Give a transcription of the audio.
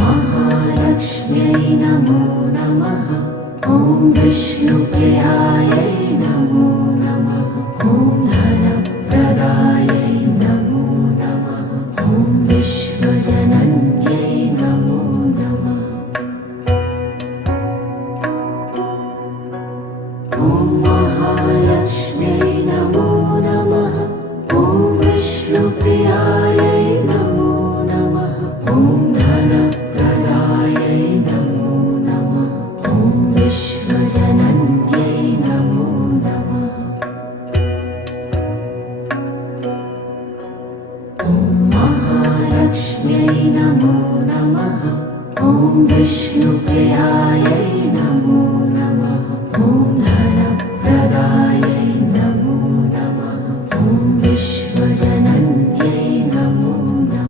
महालक्ष्म्यै नमो नमः। ॐ विष्णुप्रियायै नमो नमः। ॐ धनप्रदायै नमो नमः। ॐ विश्वजनन्यै नमो नमः। ॐ महालक्ष्म्यै नमो नमः। ॐ विष्णुप्रियायै नमो नमः। ॐ धनप्रदायै नमो नमः। ॐ विश्वजनन्यै नमो नमः। ॐ महालक्ष्म्यै नमो नमः। ॐ विष्णु